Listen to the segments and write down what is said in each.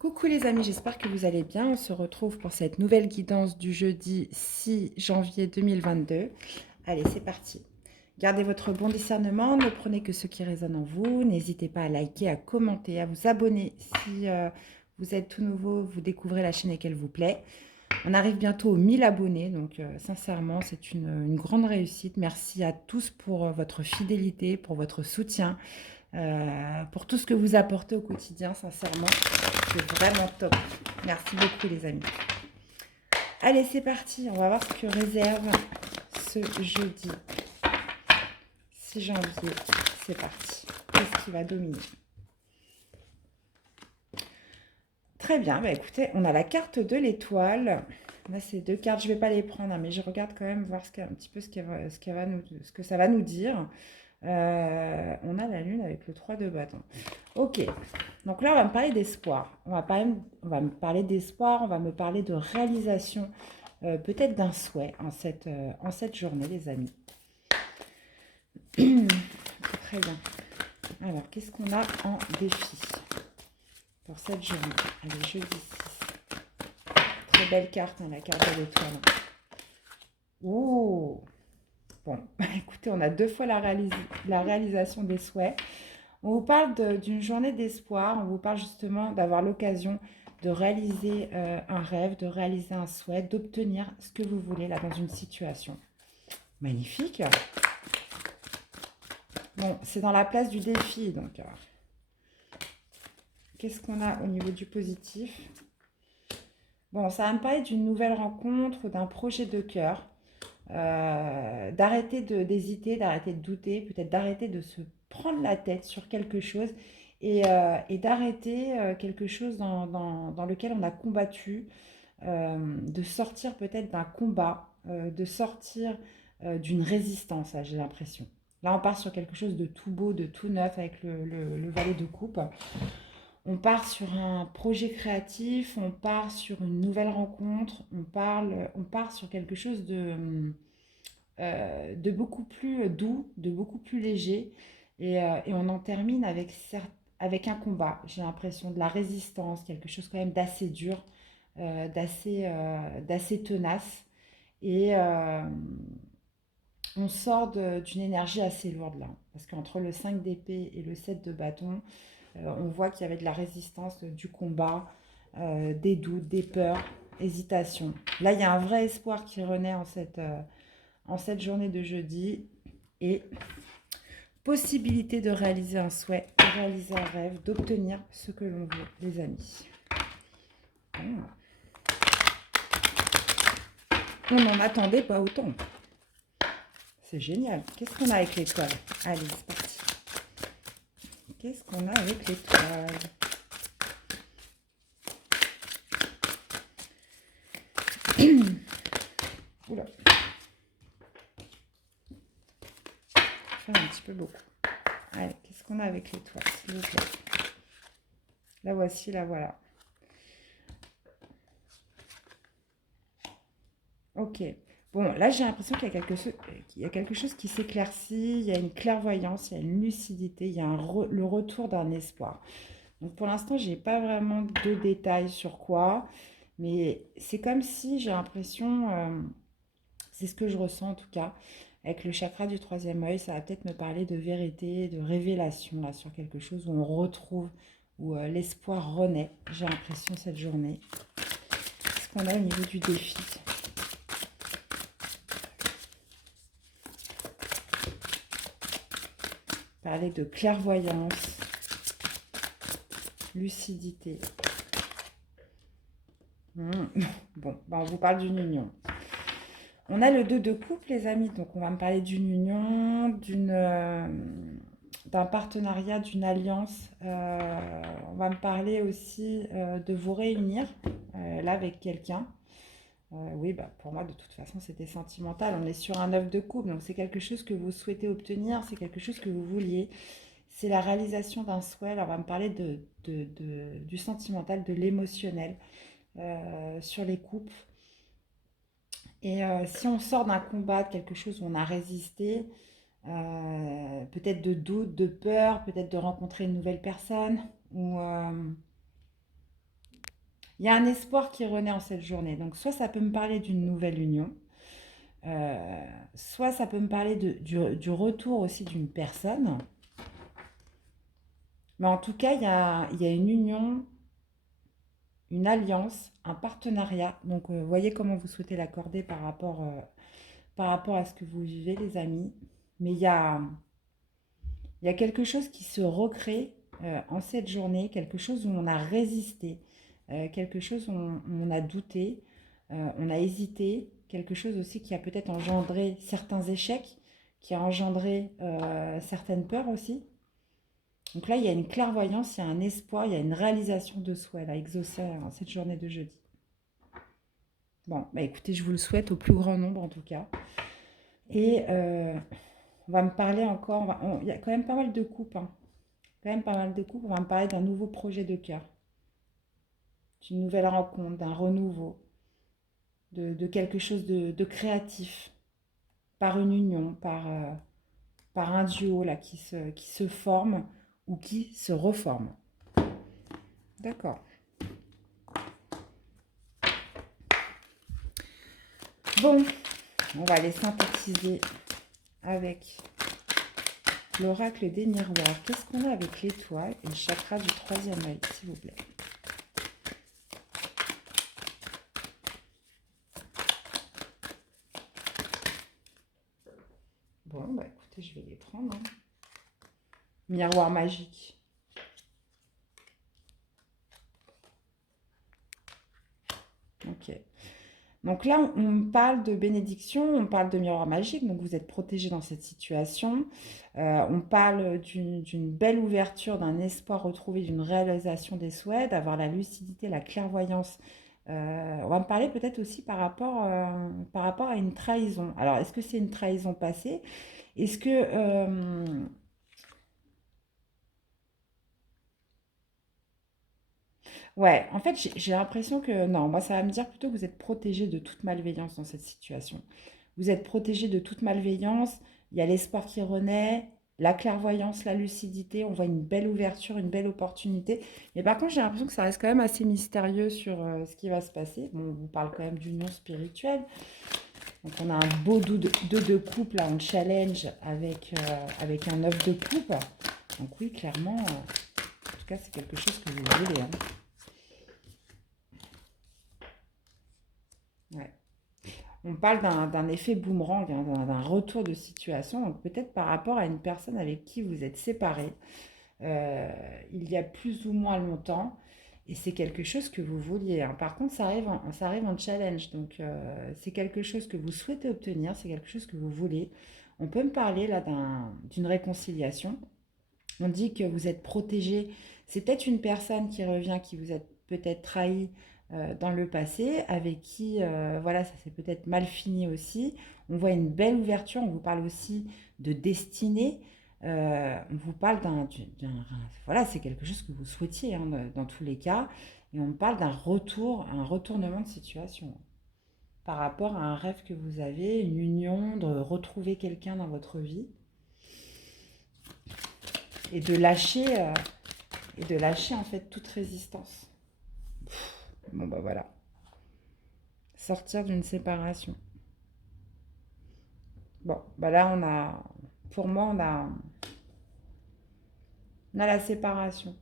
Coucou les amis, j'espère que vous allez bien. On se retrouve pour cette nouvelle guidance du jeudi 6 janvier 2022. Allez, c'est parti. Gardez votre bon discernement, ne prenez que ce qui résonne en vous. N'hésitez pas à liker, à commenter, à vous abonner si vous êtes tout nouveau, vous découvrez la chaîne et qu'elle vous plaît. On arrive bientôt aux 1000 abonnés, donc sincèrement, c'est une grande réussite. Merci à tous pour votre fidélité, pour votre soutien, pour tout ce que vous apportez au quotidien, sincèrement. C'est vraiment top. Merci beaucoup les amis. Allez, c'est parti. On va voir ce que réserve ce jeudi 6 janvier. C'est parti. Qu'est-ce qui va dominer? Très bien. Bah, écoutez, on a la carte de l'étoile. Là, ces deux cartes, je ne vais pas les prendre, hein, mais je regarde quand même voir un petit peu ce que ça va nous dire. On a la lune avec le 3 de bâton. Ok, donc là, on va me parler d'espoir. On va me parler d'espoir, on va me parler de réalisation, peut-être d'un souhait en cette journée, les amis. Très bien. Alors, qu'est-ce qu'on a en défi pour cette journée? Allez, jeudi 6. Très belle carte, hein, la carte de l'étoile. Ouh. Bon, écoutez, on a deux fois la réalisation des souhaits. On vous parle d'une journée d'espoir, on vous parle justement d'avoir l'occasion de réaliser un rêve, de réaliser un souhait, d'obtenir ce que vous voulez là dans une situation. Magnifique. Bon, c'est dans la place du défi, donc qu'est-ce qu'on a au niveau du positif? Bon, ça va me parler d'une nouvelle rencontre, d'un projet de cœur, d'arrêter d'hésiter, d'arrêter de douter, peut-être d'arrêter de se prendre la tête sur quelque chose et d'arrêter quelque chose dans lequel on a combattu, de sortir peut-être d'un combat, de sortir d'une résistance, là, j'ai l'impression. Là, on part sur quelque chose de tout beau, de tout neuf avec le valet de coupe. On part sur un projet créatif, on part sur une nouvelle rencontre, on part sur quelque chose de beaucoup plus doux, de beaucoup plus léger. Et on en termine avec un combat, j'ai l'impression, de la résistance, quelque chose quand même d'assez dur, d'assez tenace. Et on sort d'une énergie assez lourde là. Parce qu'entre le 5 d'épée et le 7 de bâton, on voit qu'il y avait de la résistance, du combat, des doutes, des peurs, hésitations. Là, il y a un vrai espoir qui renaît en cette journée de jeudi. Et possibilité de réaliser un souhait, de réaliser un rêve, d'obtenir ce que l'on veut, les amis. On n'en attendait pas autant. C'est génial. Qu'est-ce qu'on a avec l'étoile? Allez, c'est parti. Qu'est-ce qu'on a avec l'étoile? Oula. Je fais un petit peu beaucoup. Allez, qu'est-ce qu'on a avec l'étoile, s'il vous plaît? La voici, la voilà. Ok. Bon, là, j'ai l'impression qu'il y a quelque chose qui s'éclaircit, il y a une clairvoyance, il y a une lucidité, il y a le retour d'un espoir. Donc, pour l'instant, je n'ai pas vraiment de détails sur quoi, mais c'est comme si j'ai l'impression, c'est ce que je ressens en tout cas, avec le chakra du troisième œil, ça va peut-être me parler de vérité, de révélation, là, sur quelque chose où on retrouve, où l'espoir renaît, j'ai l'impression, cette journée. Ce qu'on a au niveau du défi. Parler de clairvoyance, lucidité. Bon, ben on vous parle d'une union. On a le 2 de coupe, les amis, donc on va me parler d'une union, d'un partenariat, d'une alliance. On va me parler aussi de vous réunir là avec quelqu'un. Oui, bah, pour moi, de toute façon, c'était sentimental. On est sur un œuf de coupe, donc c'est quelque chose que vous souhaitez obtenir, c'est quelque chose que vous vouliez. C'est la réalisation d'un souhait. Alors, on va me parler du sentimental, de l'émotionnel sur les couples. Et si on sort d'un combat, de quelque chose où on a résisté, peut-être de doute, de peur, peut-être de rencontrer une nouvelle personne, ou Il y a un espoir qui renaît en cette journée. Donc, soit ça peut me parler d'une nouvelle union, soit ça peut me parler du retour aussi d'une personne. Mais en tout cas, il y a une union, une alliance, un partenariat. Donc, voyez comment vous souhaitez l'accorder par rapport à ce que vous vivez, les amis. Mais il y a quelque chose qui se recrée en cette journée, quelque chose où on a résisté, quelque chose où on a douté, on a hésité, quelque chose aussi qui a peut-être engendré certains échecs, qui a engendré certaines peurs aussi. Donc là, il y a une clairvoyance, il y a un espoir, il y a une réalisation de souhait là, exaucée en cette journée de jeudi. Bon, bah écoutez, je vous le souhaite au plus grand nombre en tout cas. Et on va me parler encore, il y a quand même pas mal de coupes, hein. Quand même pas mal de couples, on va me parler d'un nouveau projet de cœur, d'une nouvelle rencontre, d'un renouveau, de quelque chose de créatif, par une union, par un duo là, qui se forme ou qui se reforme. D'accord. Bon, on va les synthétiser avec l'oracle des miroirs. Qu'est-ce qu'on a avec l'étoile et le chakra du troisième œil, s'il vous plaît? Bon, bah écoutez, je vais les prendre, hein. Miroir magique. Ok. Donc là, on parle de bénédiction, on parle de miroir magique, donc vous êtes protégé dans cette situation. On parle d'une belle ouverture, d'un espoir retrouvé, d'une réalisation des souhaits, d'avoir la lucidité, la clairvoyance. On va me parler peut-être aussi par rapport à une trahison. Alors, est-ce que c'est une trahison passée? Est-ce que... Ouais, en fait, j'ai l'impression que... Non, moi, ça va me dire plutôt que vous êtes protégé de toute malveillance dans cette situation. Vous êtes protégé de toute malveillance, il y a l'espoir qui renaît, la clairvoyance, la lucidité, on voit une belle ouverture, une belle opportunité. Mais par contre, j'ai l'impression que ça reste quand même assez mystérieux sur ce qui va se passer. Bon, on vous parle quand même d'union spirituelle. Donc on a un beau deux de couple, là, on challenge avec un œuf de coupe. Donc oui, clairement, en tout cas, c'est quelque chose que vous voulez, hein. Ouais. On parle d'un effet boomerang, hein, d'un retour de situation, donc peut-être par rapport à une personne avec qui vous êtes séparés il y a plus ou moins longtemps, et c'est quelque chose que vous vouliez, hein. Par contre, ça arrive en challenge, donc c'est quelque chose que vous souhaitez obtenir, c'est quelque chose que vous voulez. On peut me parler là d'une réconciliation. On dit que vous êtes protégé. C'est peut-être une personne qui revient, qui vous a peut-être trahi dans le passé, avec qui, voilà, ça s'est peut-être mal fini aussi. On voit une belle ouverture, on vous parle aussi de destinée. On vous parle voilà, c'est quelque chose que vous souhaitiez, hein, dans tous les cas. Et on parle d'un retour, un retournement de situation par rapport à un rêve que vous avez, une union, de retrouver quelqu'un dans votre vie et de lâcher en fait toute résistance. Bon bah voilà. Sortir d'une séparation. Bon, bah là pour moi on a la séparation.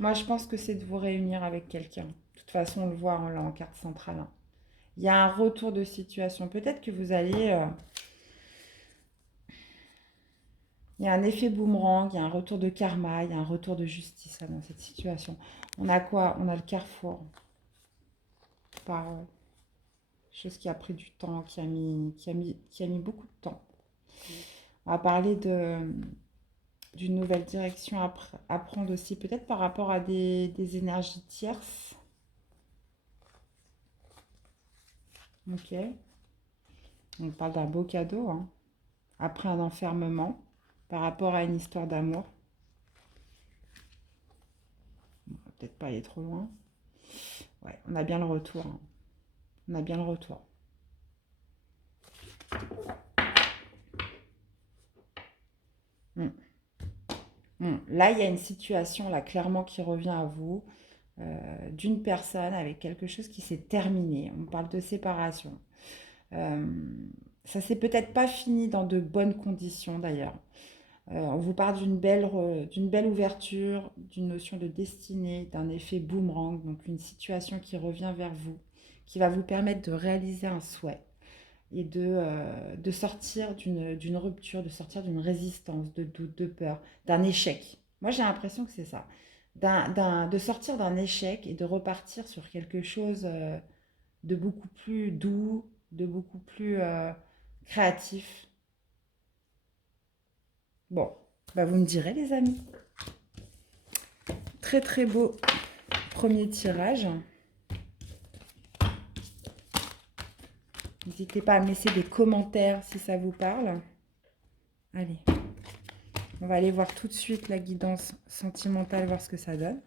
Moi je pense que c'est de vous réunir avec quelqu'un. De toute façon on le voit là en carte centrale, hein. Il y a un retour de situation. Peut-être que vous allez, il y a un effet boomerang, il y a un retour de karma, il y a un retour de justice là, dans cette situation. On a quoi? On a le carrefour. Par chose qui a pris du temps, qui a mis beaucoup de temps. On va parler d'une nouvelle direction à prendre aussi, peut-être par rapport à des énergies tierces. Ok. On parle d'un beau cadeau, hein. Après un enfermement, par rapport à une histoire d'amour. On va peut-être pas aller trop loin. Ouais, on a bien le retour, hein. On a bien le retour. Hmm. Là, il y a une situation, là, clairement, qui revient à vous, d'une personne avec quelque chose qui s'est terminé. On parle de séparation. Euh, Ça s'est peut-être pas fini dans de bonnes conditions, d'ailleurs. On vous parle d'une belle ouverture, d'une notion de destinée, d'un effet boomerang, donc une situation qui revient vers vous, qui va vous permettre de réaliser un souhait et de sortir d'une rupture, de sortir d'une résistance, de doute, de peur, d'un échec. Moi, j'ai l'impression que c'est ça. De sortir d'un échec et de repartir sur quelque chose de beaucoup plus doux, de beaucoup plus créatif. Bon, bah vous me direz, les amis. Très très beau premier tirage. N'hésitez pas à me laisser des commentaires si ça vous parle. Allez, on va aller voir tout de suite la guidance sentimentale, voir ce que ça donne.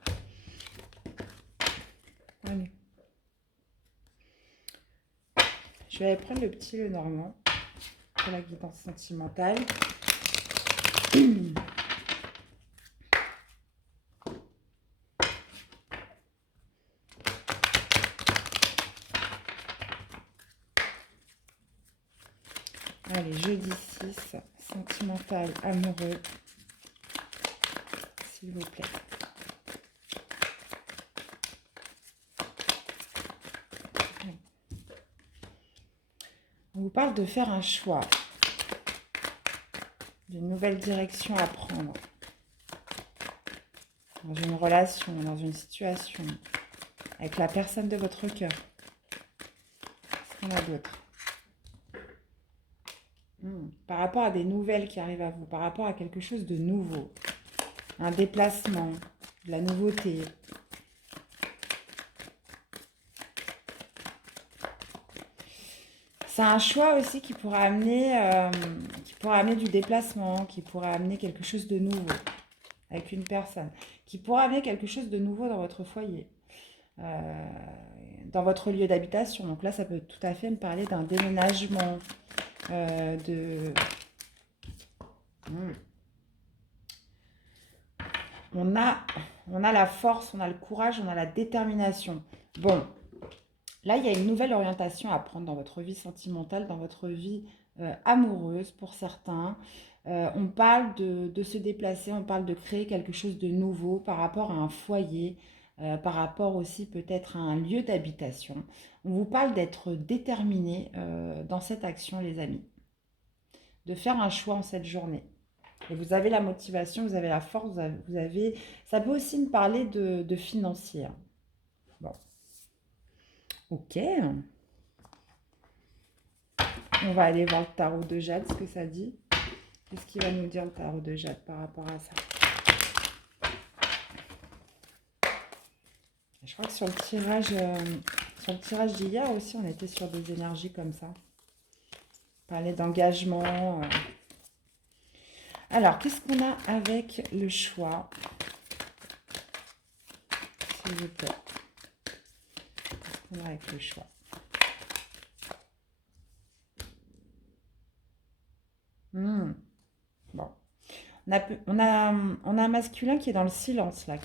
Allez. Je vais aller prendre le petit le normand pour la guidance sentimentale. Allez, jeudi 6, sentimental, amoureux, s'il vous plaît. On vous parle de faire un choix, d'une nouvelle direction à prendre, dans une relation, dans une situation, avec la personne de votre cœur. Qu'est-ce qu'on a d'autre? Par rapport à des nouvelles qui arrivent à vous, par rapport à quelque chose de nouveau, un déplacement, de la nouveauté. C'est un choix aussi qui pourra amener du déplacement, qui pourra amener quelque chose de nouveau avec une personne, qui pourra amener quelque chose de nouveau dans votre foyer, dans votre lieu d'habitation. Donc là, ça peut tout à fait me parler d'un déménagement, de... On a la force, on a le courage, on a la détermination. Bon, là, il y a une nouvelle orientation à prendre dans votre vie sentimentale, dans votre vie amoureuse pour certains. On parle de se déplacer, on parle de créer quelque chose de nouveau par rapport à un foyer, par rapport aussi peut-être à un lieu d'habitation. On vous parle d'être déterminé dans cette action, les amis, de faire un choix en cette journée. Et vous avez la motivation, vous avez la force, ça peut aussi me parler de financier. Bon, ok. On va aller voir le tarot de Jade, ce que ça dit. Qu'est-ce qu'il va nous dire le tarot de Jade par rapport à ça? Je crois que sur le tirage d'hier aussi, on était sur des énergies comme ça. On parlait d'engagement. Alors, qu'est-ce qu'on a avec le choix? S'il vous plaît. Qu'est-ce qu'on a avec le choix? Bon. On a un masculin qui est dans le silence, là,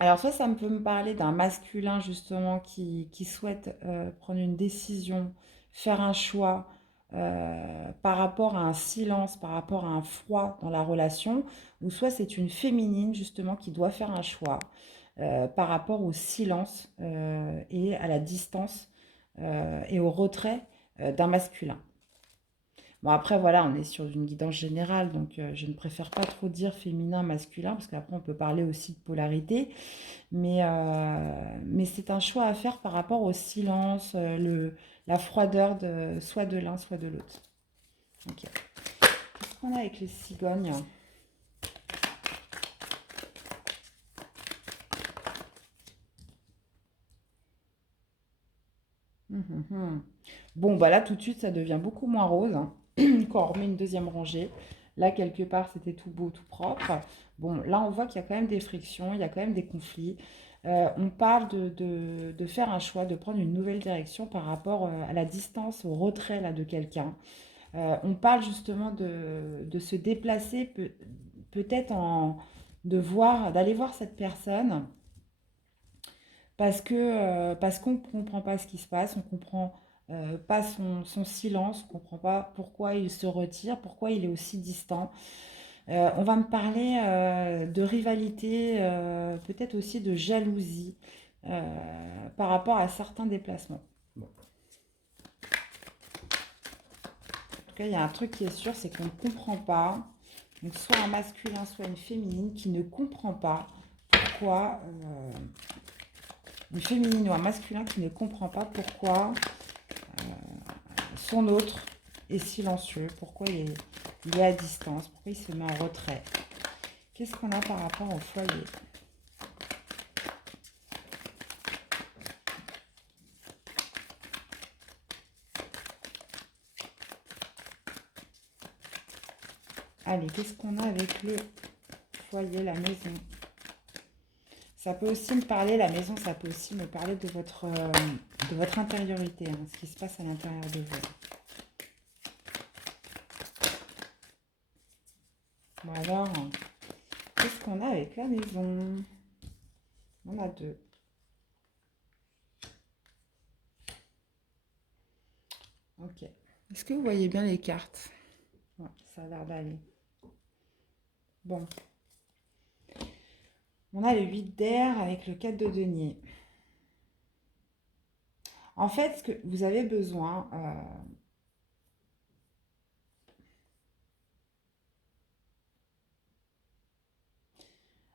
Alors, soit ça peut me parler d'un masculin, justement, qui souhaite prendre une décision, faire un choix par rapport à un silence, par rapport à un froid dans la relation, ou soit c'est une féminine, justement, qui doit faire un choix par rapport au silence et à la distance et au retrait d'un masculin. Bon, après, voilà, on est sur une guidance générale, donc je ne préfère pas trop dire féminin, masculin, parce qu'après, on peut parler aussi de polarité. Mais c'est un choix à faire par rapport au silence, la froideur soit de l'un, soit de l'autre. Ok. Qu'est-ce qu'on a avec les cigognes? Mhm. Bon, bah là, tout de suite, ça devient beaucoup moins rose, hein, quand on remet une deuxième rangée. Là, quelque part, c'était tout beau, tout propre. Bon, là, on voit qu'il y a quand même des frictions, il y a quand même des conflits. On parle de faire un choix, de prendre une nouvelle direction par rapport à la distance, au retrait là, de quelqu'un. On parle justement de se déplacer, peut-être d'aller voir cette personne parce qu'on ne comprend pas ce qui se passe, on ne comprend pas son silence, on ne comprend pas pourquoi il se retire, pourquoi il est aussi distant. On va me parler de rivalité, peut-être aussi de jalousie par rapport à certains déplacements. Bon. En tout cas, il y a un truc qui est sûr, c'est qu'on ne comprend pas, donc soit un masculin, soit une féminine, qui ne comprend pas pourquoi, une féminine ou un masculin qui ne comprend pas pourquoi son autre est silencieux, pourquoi il est à distance, pourquoi il se met en retrait. Qu'est-ce qu'on a par rapport au foyer? Allez, qu'est-ce qu'on a avec le foyer, la maison? Ça peut aussi me parler, la maison, ça peut aussi me parler de votre intériorité, hein, ce qui se passe à l'intérieur de vous. Bon alors, qu'est-ce qu'on a avec la maison? On a deux. Ok. Est-ce que vous voyez bien les cartes? Ouais, ça a l'air d'aller. Bon. On a le 8 d'air avec le 4 de denier. En fait, ce que vous avez besoin,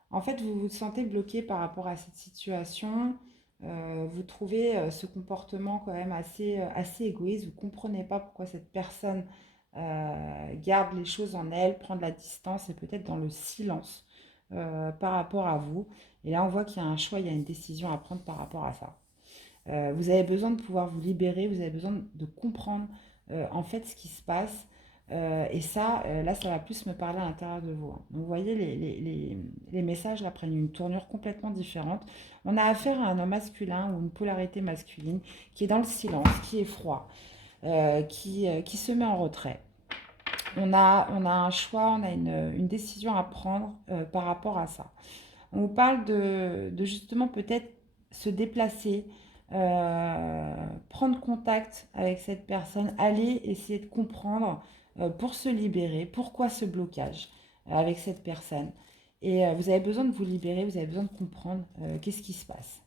en fait, vous vous sentez bloqué par rapport à cette situation. Vous trouvez ce comportement quand même assez égoïste. Vous ne comprenez pas pourquoi cette personne garde les choses en elle, prend de la distance et peut-être dans le silence par rapport à vous. Et là, on voit qu'il y a un choix, il y a une décision à prendre par rapport à ça. Vous avez besoin de pouvoir vous libérer, vous avez besoin de comprendre en fait ce qui se passe. Et ça, là, ça va plus me parler à l'intérieur de vous, hein. Donc, vous voyez, les messages là prennent une tournure complètement différente. On a affaire à un homme masculin ou une polarité masculine qui est dans le silence, qui est froid, qui se met en retrait. On a un choix, on a une décision à prendre par rapport à ça. On vous parle de justement peut-être se déplacer, prendre contact avec cette personne, aller essayer de comprendre pour se libérer, pourquoi ce blocage avec cette personne. Et vous avez besoin de vous libérer, vous avez besoin de comprendre qu'est-ce qui se passe.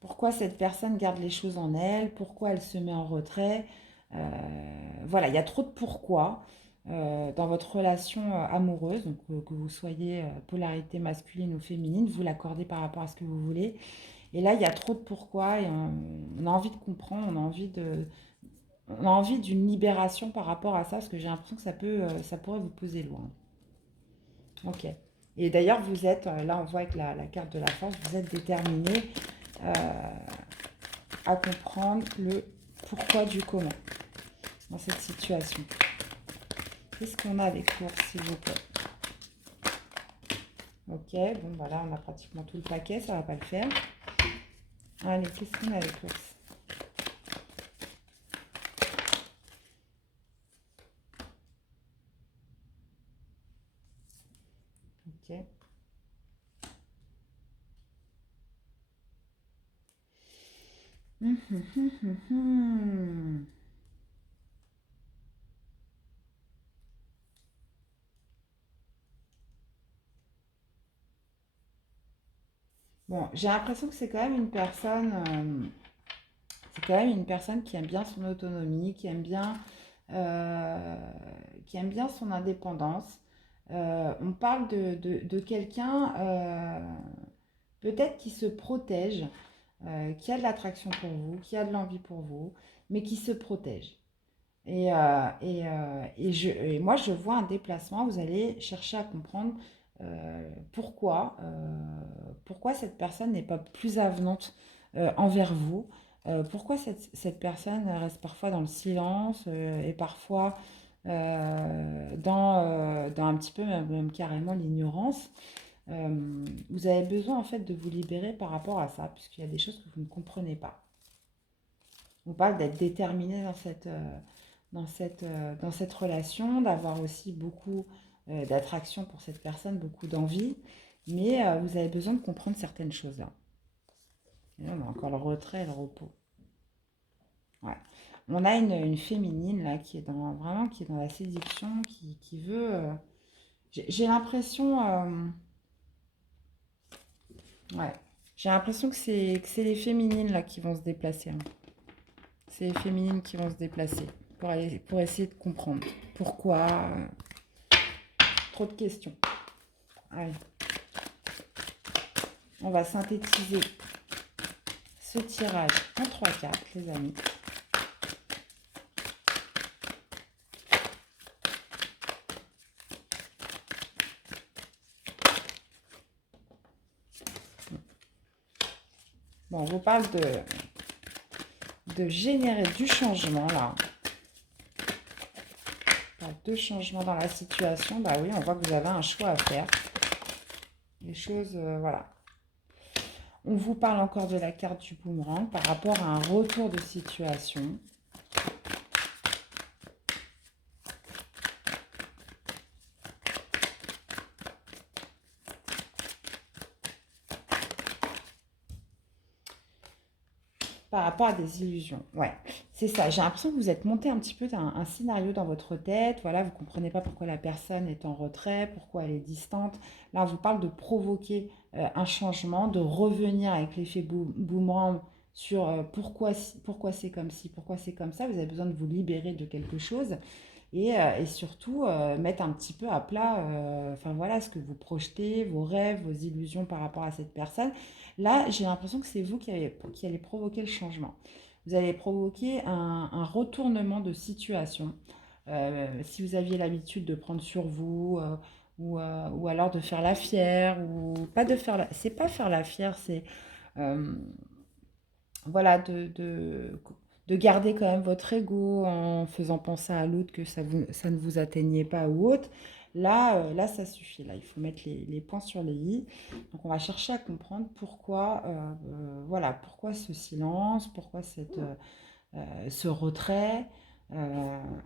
Pourquoi cette personne garde les choses en elle, pourquoi elle se met en retrait. Voilà, il y a trop de pourquoi dans votre relation amoureuse, donc que vous soyez polarité masculine ou féminine, vous l'accordez par rapport à ce que vous voulez. Et là, il y a trop de pourquoi et on a envie de comprendre, on a envie d'une libération par rapport à ça, parce que j'ai l'impression que ça pourrait vous poser loin. Ok. Et d'ailleurs, vous êtes, là on voit avec la carte de la force, vous êtes déterminé euh, à comprendre le pourquoi du comment dans cette situation. Qu'est-ce qu'on a avec l'ours, s'il vous plaît? Ok, bon, voilà, on a pratiquement tout le paquet, ça va pas le faire. Allez, qu'est-ce qu'on a avec l'ours? Ok. Hum, hum, hum, hum, hum. Bon, j'ai l'impression que c'est quand même une personne, c'est quand même une personne qui aime bien son autonomie, euh, qui aime bien son indépendance. On parle de quelqu'un peut-être qui se protège, qui a de l'attraction pour vous, qui a de l'envie pour vous, mais qui se protège. Et moi, je vois un déplacement. Vous allez chercher à comprendre pourquoi cette personne n'est pas plus avenante envers vous. Pourquoi cette personne reste parfois dans le silence et parfois dans un petit peu, même carrément, l'ignorance. Vous avez besoin en fait de vous libérer par rapport à ça, puisqu'il y a des choses que vous ne comprenez pas. On parle d'être déterminé dans cette relation, d'avoir aussi beaucoup d'attraction pour cette personne, beaucoup d'envie. Mais vous avez besoin de comprendre certaines choses là. Et là, on a encore le retrait et le repos. Ouais. On a une féminine là qui est dans vraiment qui est dans la séduction, qui veut. J'ai l'impression, ouais, j'ai l'impression que c'est les féminines là qui vont se déplacer, hein. C'est les féminines qui vont se déplacer pour essayer de comprendre pourquoi. Trop de questions. Allez, on va synthétiser ce tirage en 3 cartes, les amis. Bon, on vous parle de générer du changement là. De changement dans la situation. Bah oui, on voit que vous avez un choix à faire. Les choses, voilà. On vous parle encore de la carte du boomerang par rapport à un retour de situation. Par rapport à des illusions. Ouais, c'est ça. J'ai l'impression que vous êtes monté un petit peu un scénario dans votre tête. Voilà, vous ne comprenez pas pourquoi la personne est en retrait, pourquoi elle est distante. Là, on vous parle de provoquer un changement, de revenir avec l'effet boomerang sur pourquoi c'est comme ci, pourquoi c'est comme ça. Vous avez besoin de vous libérer de quelque chose et surtout mettre un petit peu à plat, enfin voilà, ce que vous projetez, vos rêves, vos illusions par rapport à cette personne. Là, j'ai l'impression que c'est vous qui allez provoquer le changement. Vous allez provoquer un retournement de situation. Si vous aviez l'habitude de prendre sur vous, ou alors de faire la fière, ou pas de faire la... C'est pas faire la fière, c'est... euh, voilà, de garder quand même votre ego en faisant penser à l'autre que ça ne vous atteignait pas ou autre. Là, là, ça suffit. Là, il faut mettre les points sur les i. Donc, on va chercher à comprendre pourquoi, voilà, pourquoi ce silence, pourquoi ce retrait.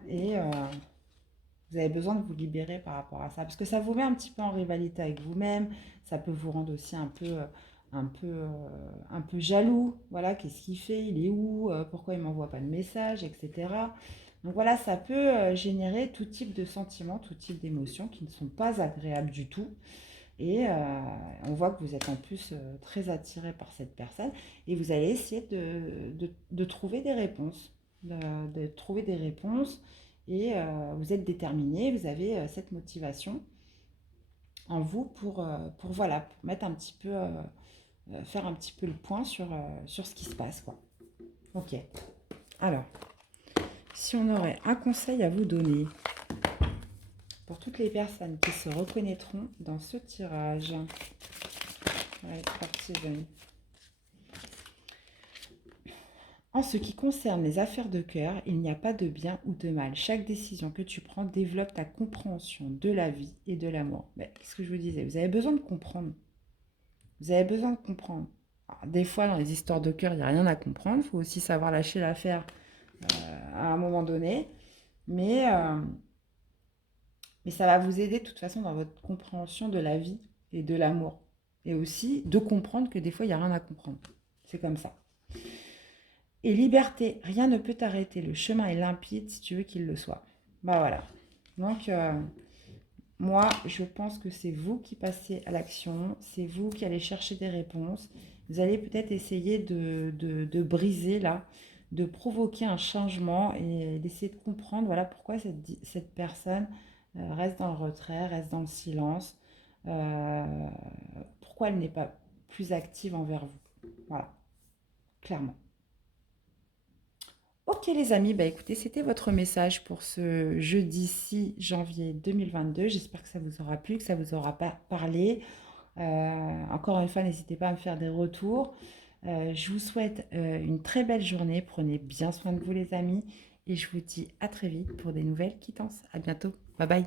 Et vous avez besoin de vous libérer par rapport à ça. Parce que ça vous met un petit peu en rivalité avec vous-même. Ça peut vous rendre aussi un peu jaloux. Voilà, qu'est-ce qu'il fait? Il est où? Pourquoi il ne m'envoie pas de message, etc. Donc voilà, ça peut générer tout type de sentiments, tout type d'émotions qui ne sont pas agréables du tout. Et on voit que vous êtes en plus très attiré par cette personne. Et vous allez essayer de trouver des réponses. De trouver des réponses. Et vous êtes déterminé, vous avez cette motivation en vous voilà, pour mettre un petit peu, faire un petit peu le point sur ce qui se passe, quoi. Ok. Alors, si on aurait un conseil à vous donner pour toutes les personnes qui se reconnaîtront dans ce tirage. Allez, c'est parti, les amis. En ce qui concerne les affaires de cœur, il n'y a pas de bien ou de mal. Chaque décision que tu prends développe ta compréhension de la vie et de l'amour. Qu'est-ce que je vous disais? Vous avez besoin de comprendre. Vous avez besoin de comprendre. Alors, des fois, dans les histoires de cœur, il n'y a rien à comprendre. Il faut aussi savoir lâcher l'affaire à un moment donné. Mais, euh, mais ça va vous aider de toute façon dans votre compréhension de la vie et de l'amour. Et aussi de comprendre que des fois, il n'y a rien à comprendre. C'est comme ça. Et liberté, rien ne peut t'arrêter. Le chemin est limpide si tu veux qu'il le soit. Bah voilà. Donc, moi, je pense que c'est vous qui passez à l'action. C'est vous qui allez chercher des réponses. Vous allez peut-être essayer de briser là, de provoquer un changement et d'essayer de comprendre voilà, pourquoi cette personne reste dans le retrait, reste dans le silence. euh, Pourquoi elle n'est pas plus active envers vous. Voilà, clairement. Ok les amis, bah écoutez, c'était votre message pour ce jeudi 6 janvier 2022. J'espère que ça vous aura plu, que ça vous aura parlé. Encore une fois, n'hésitez pas à me faire des retours. Je vous souhaite une très belle journée. Prenez bien soin de vous les amis. Et je vous dis à très vite pour des nouvelles quittances. À bientôt. Bye bye.